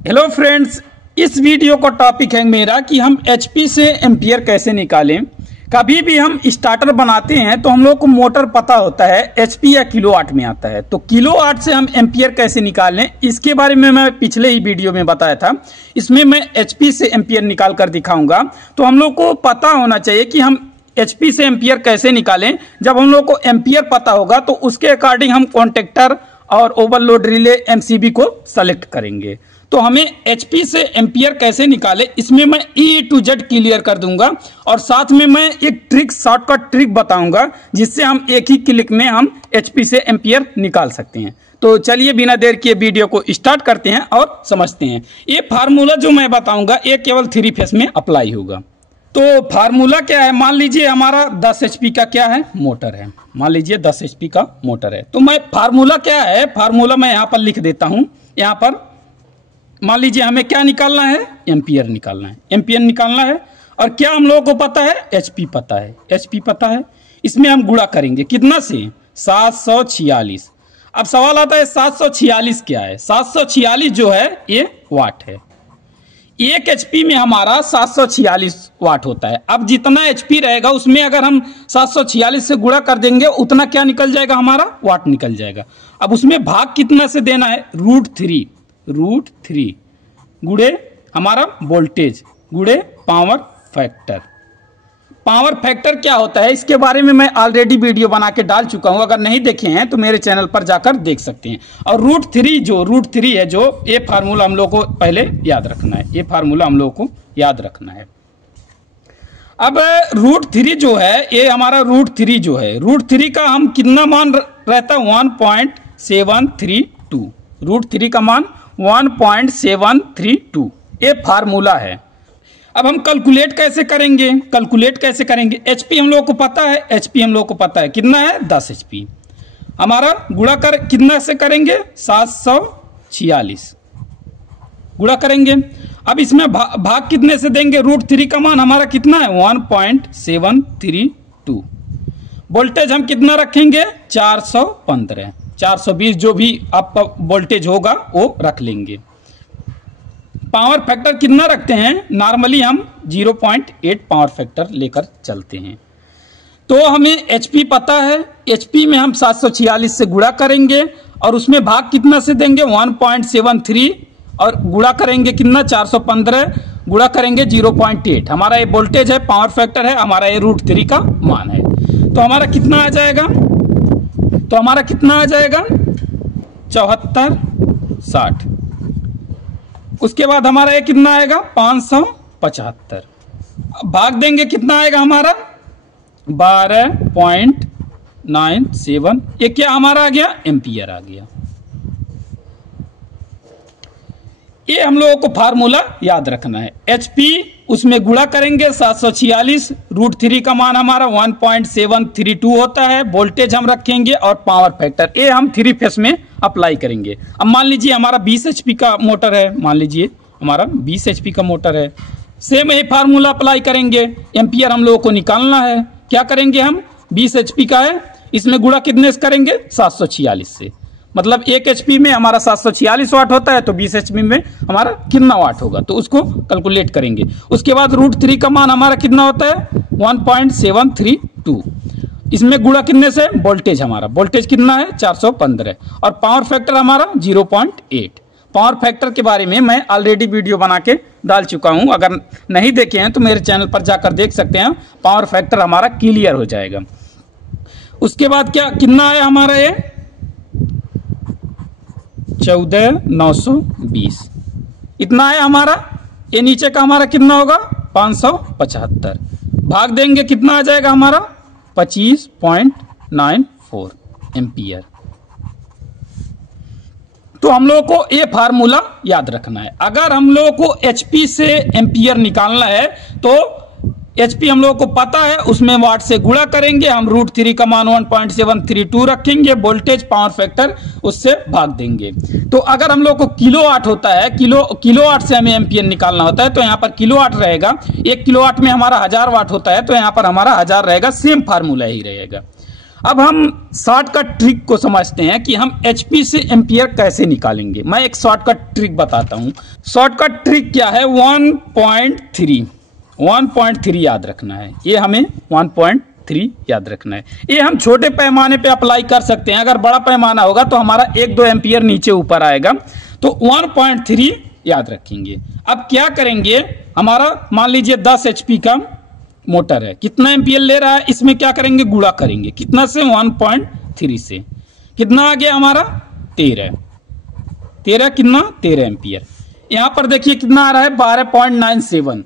Hello friends, इस video का topic है मेरा कि हम एचपी से एम्पियर कैसे निकालें। कभी भी हम स्टार्टर बनाते हैं तो हम लोग को मोटर पता होता है एचपी या किलोवाट में आता है, तो किलोवाट से हम एम्पियर कैसे निकालें इसके बारे में मैं पिछले ही वीडियो में बताया था। इसमें मैं एचपी से एम्पियर निकाल कर दिखाऊंगा। तो हम लोग को पता होना चाहिए कि हम एचपी से एम्पियर कैसे निकालें। जब हम लोग को एम्पियर पता होगा तो उसके अकॉर्डिंग हम कॉन्टेक्टर और ओवरलोड रिले एमसीबी को सेलेक्ट करेंगे। तो हमें एचपी से एम्पियर कैसे निकाले इसमें मैं E to Z क्लियर कर दूंगा और साथ में मैं एक ट्रिक, शॉर्टकट ट्रिक बताऊंगा जिससे हम एक ही क्लिक में हम एचपी से एम्पियर निकाल सकते हैं। तो चलिए बिना देर किए वीडियो को स्टार्ट करते हैं और समझते हैं। ये फार्मूला जो मैं बताऊंगा ये केवल 3 फेस में अप्लाई होगा। तो फार्मूला क्या है, मान लीजिए हमारा 10 एचपी का क्या है, मोटर है। मान लीजिए 10 एचपी का मोटर है, तो मैं फार्मूला क्या है, फार्मूला मैं यहाँ पर लिख देता हूँ। यहाँ पर मान लीजिए हमें क्या निकालना है, एम्पियर निकालना है। एम्पियर निकालना है और क्या हम लोगों को पता है, एचपी पता है। एचपी पता है, इसमें हम गुणा करेंगे कितना से, 746। अब सवाल आता है 746 क्या है। 746 जो है ये वाट है। 1 एचपी में हमारा 746 वाट होता है। अब जितना एचपी रहेगा उसमें अगर हम 746 से गुणा कर देंगे उतना क्या निकल जाएगा, हमारा वाट निकल जाएगा। अब उसमें भाग कितना से देना है, √3 गुणे हमारा वोल्टेज गुणे पावर फैक्टर। पावर फैक्टर क्या होता है इसके बारे में मैं ऑलरेडी वीडियो बना के डाल चुका हूं, अगर नहीं देखे हैं तो मेरे चैनल पर जाकर देख सकते हैं। और √3 है जो ये फार्मूला हम लोग को पहले याद रखना है। ये फार्मूला हम लोग को याद रखना है। अब √3 जो है ये हमारा √3 जो है, √3 का हम कितना मान रहता है, 1.732। √3 का मान 1.732 ये फार्मूला है। अब हम कैलकुलेट कैसे करेंगे, एचपी हम लोग को पता है, कितना है, 10 एचपी। हमारा गुणा कर कितना से करेंगे, 746 गुणा करेंगे। अब इसमें भाग कितने से देंगे, √3 का मान हमारा कितना है, 1.732। वोल्टेज हम कितना रखेंगे, 415, 420 जो भी आपका वोल्टेज होगा वो रख लेंगे। पावर फैक्टर कितना रखते हैं, नॉर्मली हम 0.8 पावर फैक्टर लेकर चलते हैं। तो हमें एचपी पता है, एचपी में हम 746 से गुणा करेंगे और उसमें भाग कितना से देंगे, 1.73 और गुणा करेंगे कितना, 415 गुणा करेंगे 0.8। हमारा ये वोल्टेज है, पावर फैक्टर है, हमारा ये √3 का मान है। तो हमारा कितना आ जाएगा, 7460। उसके बाद हमारा ये कितना आएगा, 575। भाग देंगे कितना आएगा हमारा, 12.97। ये क्या हमारा आ गया, एम्पियर आ गया। ये हम लोगों को फार्मूला याद रखना है। एचपी उसमें गुणा करेंगे 746, √3 का मान हमारा 1.732 होता है, वोल्टेज हम रखेंगे और पावर फैक्टर ये हम 3 फेस में अप्लाई करेंगे। अब मान लीजिए हमारा 20 एचपी का मोटर है, सेम यही फार्मूला अप्लाई करेंगे। एम्पियर हम लोगों को निकालना है, क्या करेंगे हम, 20 एचपी का है, इसमें गुणा कितने से करेंगे, 746 से। मतलब 1 एचपी में हमारा 746 वाट होता है, तो 20 एचपी में हमारा कितना वाट होगा, तो उसको कैलकुलेट करेंगे। उसके बाद √3 का मान हमारा कितना होता है, 1.732। इसमें गुणा कितने से, वोल्टेज कितना है, 415 और पावर फैक्टर हमारा 0.8। पावर फैक्टर के बारे में मैं ऑलरेडी वीडियो बना के डाल चुका हूं, अगर नहीं देखे हैं तो मेरे चैनल पर जाकर देख सकते हैं। पावर फैक्टर हमारा क्लियर हो जाएगा। उसके बाद क्या कितना है हमारा, ये 14920 इतना है हमारा। ये नीचे का हमारा कितना होगा, 575। भाग देंगे कितना आ जाएगा हमारा, 25.94 एम्पियर। तो हम लोगों को ये फार्मूला याद रखना है। अगर हम लोगों को एचपी से एम्पियर निकालना है तो एचपी हम लोगों को पता है, उसमें वाट से गुणा करेंगे, हम √3 का मान 1.732 रखेंगे, वोल्टेज पावर फैक्टर उससे भाग देंगे। तो अगर हम लोग को किलोवाट होता है, किलोवाट से हमें एम्पियर निकालना होता है, तो यहाँ पर किलोवाट रहेगा। 1 किलोवाट में हमारा 1000 वाट होता है, तो यहाँ पर हमारा 1000 रहेगा, सेम फार्मूला ही रहेगा। अब हम शॉर्टकट ट्रिक को समझते हैं कि हम एचपी से एम्पियर कैसे निकालेंगे। मैं एक शॉर्टकट ट्रिक बताता हूं। शॉर्टकट ट्रिक क्या है? 1.3 याद रखना है। ये हमें 1.3 याद रखना है। ये हम छोटे पैमाने पे अप्लाई कर सकते हैं। अगर बड़ा पैमाना होगा तो हमारा 1-2 एम्पियर नीचे ऊपर आएगा। तो 1.3 याद रखेंगे। अब क्या करेंगे, हमारा मान लीजिए 10 एचपी का मोटर है, कितना एम्पियर ले रहा है, इसमें क्या करेंगे, गुणा करेंगे। कितना से? 1.3 से। कितना आ गया हमारा? 13 कितना? 13 एम्पियर। यहां पर देखिए कितना आ रहा है, 12.97।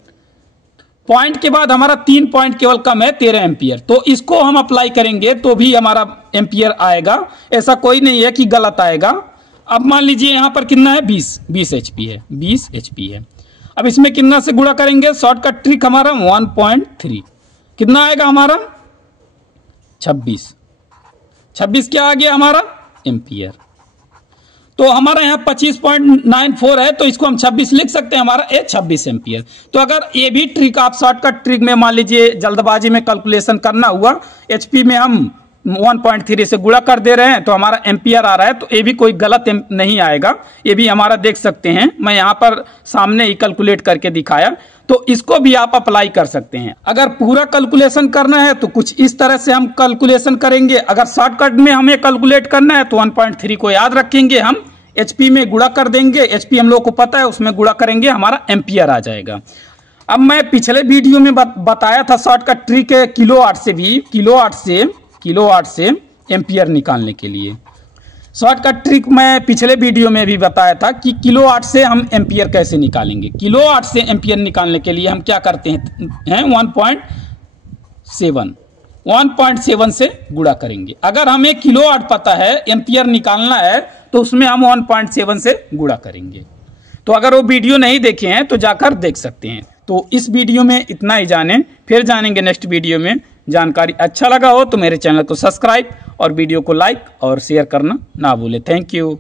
पॉइंट के बाद हमारा 3 पॉइंट केवल कम है, 13 एम्पियर। तो इसको हम अप्लाई करेंगे तो भी हमारा एम्पियर आएगा। ऐसा कोई नहीं है कि गलत आएगा। अब मान लीजिए यहां पर कितना है, 20 एचपी है, 20 एचपी है। अब इसमें कितना से गुणा करेंगे? शॉर्टकट ट्रिक हमारा 1.3 कितना आएगा हमारा? 26 क्या आ गया हमारा? एम्पियर। तो हमारा यहाँ 25.94 है, तो इसको हम 26 लिख सकते हैं, हमारा 26 एम्पियर। तो अगर ये भी ट्रिक आप शॉर्टकट ट्रिक में मान लीजिए जल्दबाजी में कैलकुलेशन करना हुआ, एचपी में हम 1.3 से गुणा कर दे रहे हैं तो हमारा एम्पियर आ रहा है, तो ये भी कोई गलत नहीं आएगा। ये भी हमारा देख सकते हैं, मैं यहाँ पर सामने ही कैलकुलेट करके दिखाया। तो इसको भी आप अप्लाई कर सकते हैं। अगर पूरा कैलकुलेशन करना है तो कुछ इस तरह से हम कैलकुलेशन करेंगे। अगर शॉर्टकट में हमें कैलकुलेट करना है तो 1.3 को याद रखेंगे, हम एचपी में गुणा कर देंगे। एचपी हम लोग को पता है, उसमें गुणा करेंगे, हमारा एम्पियर आ जाएगा। अब मैं पिछले वीडियो में बताया था शॉर्टकट ट्रिक है किलोवाट से एम्पियर निकालने के लिए। शॉर्टकट ट्रिक मैं पिछले वीडियो में भी बताया था कि किलोवाट से हम एम्पियर कैसे निकालेंगे। किलोवाट से एम्पियर निकालने के लिए हम क्या करते हैं, 1.7 से गुणा करेंगे। अगर हमें किलोवाट पता है, एम्पियर निकालना है, तो उसमें हम 1.7 से गुणा करेंगे। तो अगर वो वीडियो नहीं देखे हैं तो जाकर देख सकते हैं। तो इस वीडियो में इतना ही जाने, फिर जानेंगे नेक्स्ट वीडियो में। जानकारी अच्छा लगा हो तो मेरे चैनल को सब्सक्राइब और वीडियो को लाइक और शेयर करना ना भूले। Thank you.